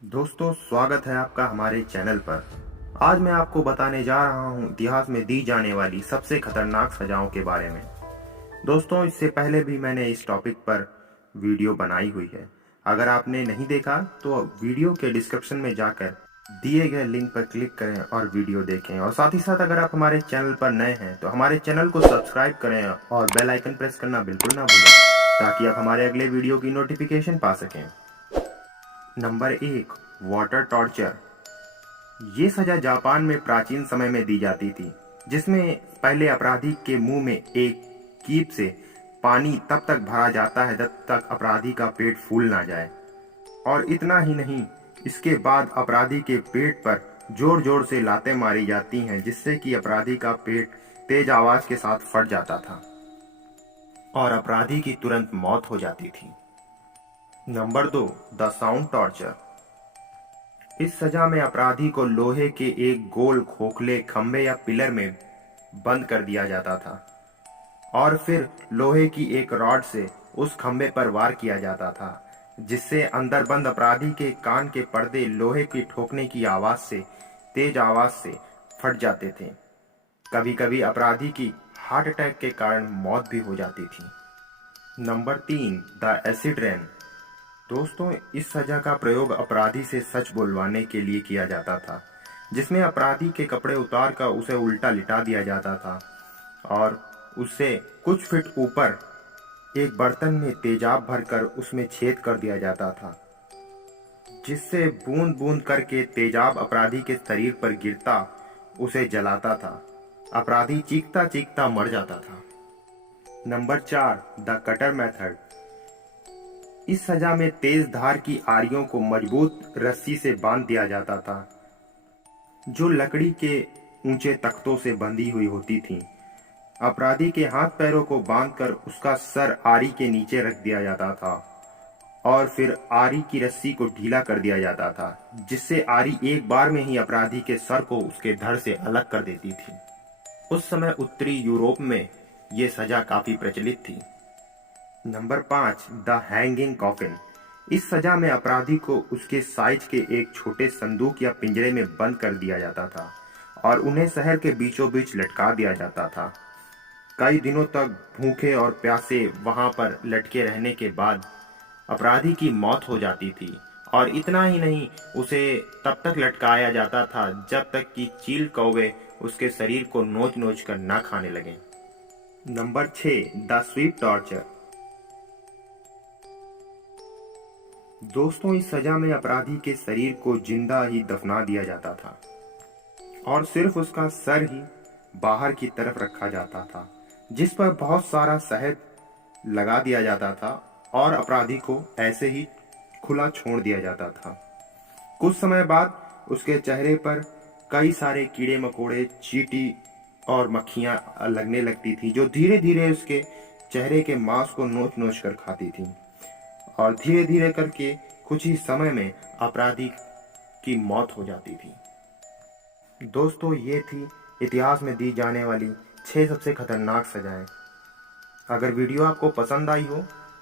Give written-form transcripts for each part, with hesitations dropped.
दोस्तों, स्वागत है आपका हमारे चैनल पर। आज मैं आपको बताने जा रहा हूं इतिहास में दी जाने वाली सबसे खतरनाक सजाओं के बारे में। दोस्तों, इससे पहले भी मैंने इस टॉपिक पर वीडियो बनाई हुई है। अगर आपने नहीं देखा तो वीडियो के डिस्क्रिप्शन में जाकर दिए गए लिंक पर क्लिक करें और वीडियो देखें। और साथ ही साथ अगर आप हमारे चैनल पर नए हैं तो हमारे चैनल को सब्सक्राइब करें और बेल आइकन प्रेस करना बिल्कुल ना भूलें, ताकि आप हमारे अगले वीडियो की नोटिफिकेशन पा सकें। Number 1, water torture. ये सजा जापान में प्राचीन समय में दी जाती थी, जिसमें पहले अपराधी के मुंह में एक कीप से पानी तब तक भरा जाता है जब तक अपराधी का पेट फूल ना जाए। और इतना ही नहीं, इसके बाद अपराधी के पेट पर जोर जोर से लातें मारी जाती हैं, जिससे कि अपराधी का पेट तेज आवाज के साथ फट जाता था और अपराधी की तुरंत मौत हो जाती थी। Number 2, the sound torture. इस सजा में अपराधी को लोहे के एक गोल खोखले खंभे या पिलर में बंद कर दिया जाता था और फिर लोहे की एक रॉड से उस खंभे पर वार किया जाता था, जिससे अंदर बंद अपराधी के कान के पर्दे लोहे की ठोकने की आवाज से तेज आवाज से फट जाते थे। कभी कभी अपराधी की हार्ट अटैक के कारण मौत भी हो जाती थी। Number 3, the acid rain. दोस्तों, इस सजा का प्रयोग अपराधी से सच बुलवाने के लिए किया जाता था, जिसमें अपराधी के कपड़े उतार कर उसे उल्टा लिटा दिया जाता था और उससे कुछ फीट ऊपर एक बर्तन में तेजाब भरकर उसमें छेद कर दिया जाता था, जिससे बूंद बूंद करके तेजाब अपराधी के शरीर पर गिरता उसे जलाता था। अपराधी चीखता चीखता मर जाता था। Number 4, the cutter method. इस सजा में तेज धार की आरियों को मजबूत रस्सी से बांध दिया जाता था, जो लकड़ी के ऊंचे तख्तों से बंधी हुई होती थीं। अपराधी के हाथ पैरों को बांधकर उसका सर आरी के नीचे रख दिया जाता था और फिर आरी की रस्सी को ढीला कर दिया जाता था, जिससे आरी एक बार में ही अपराधी के सर को उसके धड़ से अलग कर देती थी। उस समय उत्तरी यूरोप में ये सजा काफी प्रचलित थी। Number 5, the hanging coffin. इस सजा में अपराधी को उसके साइज के एक छोटे संदूक या पिंजरे में बंद कर दिया जाता था और उन्हें शहर के बीचों बीच लटका दिया जाता था। कई दिनों तक भूखे और प्यासे वहां पर लटके रहने के बाद अपराधी की मौत हो जाती थी। और इतना ही नहीं, उसे तब तक लटकाया जाता था जब तक कि चील कौवे उसके शरीर को नोच नोच कर ना खाने लगे। Number 6, the SVEEP torture. दोस्तों, इस सजा में अपराधी के शरीर को जिंदा ही दफना दिया जाता था और सिर्फ उसका सर ही बाहर की तरफ रखा जाता था, जिस पर बहुत सारा शहद लगा दिया जाता था और अपराधी को ऐसे ही खुला छोड़ दिया जाता था। कुछ समय बाद उसके चेहरे पर कई सारे कीड़े मकोड़े, चींटी और मक्खियां लगने लगती थी, जो धीरे धीरे उसके चेहरे के मांस को नोच नोच कर खाती थी और धीरे धीरे करके कुछ ही समय में अपराधी की मौत हो जाती थी। दोस्तों, ये थी इतिहास में दी जाने वाली 6 सबसे खतरनाक सजाएं। अगर वीडियो आपको पसंद आई हो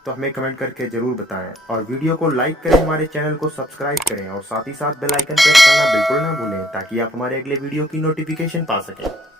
तो हमें कमेंट करके जरूर बताएं और वीडियो को लाइक करें, हमारे चैनल को सब्सक्राइब करें और साथ ही साथ बेल आइकन प्रेस करना बिल्कुल ना भूलें, ताकि आप हमारे अगले वीडियो की नोटिफिकेशन पा सकें।